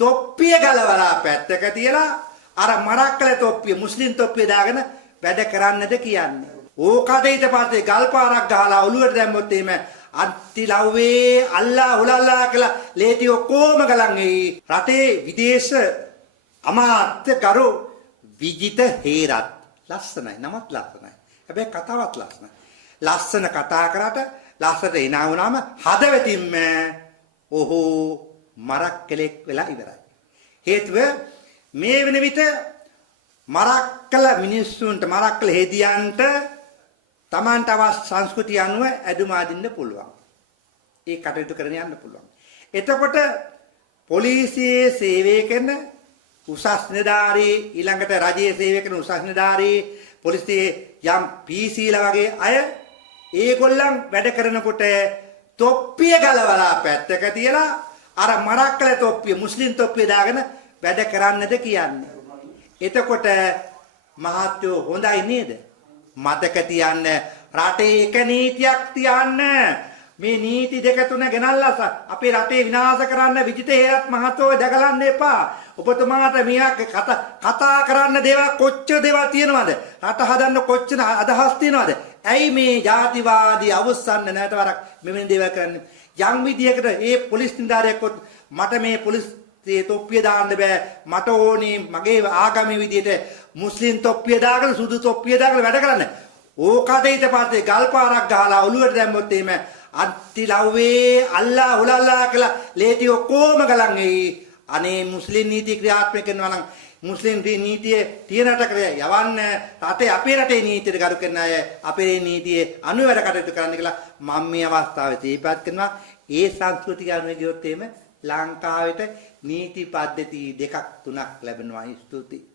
තොප්පිය ගලවලා පැත්තක තියලා අර මරක්කල තොප්පිය මුස්ලිම් තොප්පිය දාගෙන වැඩ කරන්නද කියන්නේ. ඕකට ඊට පස්සේ ගල් පාරක් ගහලා ඔළුවට දැම්මොත් එහෙම අත්තිලව්වේ අල්ලා උලල්ලා කියලා ලේටි ඔක්කොම ගලන් එයි. රටේ විදේශ අමාත්‍ය කරු විජිත හේරත් ලස්සනයි නමත් ලස්සනයි. හැබැයි කතාවත් ලස්සනයි. ලස්සන කතා කරාට ලස්සට එනා වුණාම හදවතින්ම ඔහු මරක්කලෙක් වෙලා ඉවරයි. හේතුව මේ වෙන විට මරක්කල මිනිස්සුන්ට මරක්කල හෙදියන්ට Tamanට අවශ්‍ය සංස්කෘතිය අනුව ඇදුම අදින්න පුළුවන්. ඒ කටයුතු කරගෙන යන්න පුළුවන්. එතකොට පොලිසියේ සේවය කරන උසස් නිලධාරී ඊළඟට රජයේ සේවය කරන උසස් නිලධාරී පොලිසියේ යම් පීසීලා වගේ අය ඒගොල්ලන් වැඩ කරනකොට තොප්පිය ගලවලා පැත්තක තියලා අර මරක්කල තොප්පිය මුස්ලිම් තොප්පිය දාගෙන වැඩ කරන්නද කියන්නේ. එතකොට මහත්වෝ හොඳයි නේද? මතක තියන්න රටේ එක නීතියක් තියන්න. මේ නීති දෙක තුන ගෙනල්ලා අපේ රටේ විනාශ කරන්න විජිත හේරත් මහත්වෝ දැකලන්න එපා. ඔබතුමාට මියක් කතා කරන්න දේවල් කොච්චර දේවල් තියෙනවද? රට හදන්න කොච්චර අදහස් තියෙනවද? ඇයි මේ ජාතිවාදී අවුස්සන්න නැත වරක් මෙවැනි දේවල් කරන්නේ? යම් විදියකට ඒ පොලිස් නිලධාරියෙක් මට මේ පොලිස් තොප්පිය දාන්න බෑ මට ඕනේ මගේ ආගමේ විදියට මුස්ලිම් තොප්පිය දාගෙන සුදු තොප්පිය දාගෙන වැඩ කරන්න. ඕකට ඊට පස්සේ ගල් පාරක් ගහලා ඔළුවට දැම්මොත් එහෙම අත්තිලව්වේ අල්ලා උලල්ලා කියලා ලේටි ඔක්කොම ගලන් එයි. අනේ මුස්ලිම් නීති ක්‍රියාත්මක කරනවා නම් මුස්ලිම් නීතිය තියෙන රටකට යවන්න රටේ අපේ රටේ නීතියට ගරු කරන අය අපේ නීතියේ අනුවැඩ කටයුතු කරන්න කියලා මම මේ අවස්ථාවේ සිහිපත් කරනවා. ඒ සංස්කෘතික අනුව ගියොත් එහෙම ලංකාවට නීති පද්ධති දෙකක් තුනක් ලැබෙනවා. ස්තුතියි.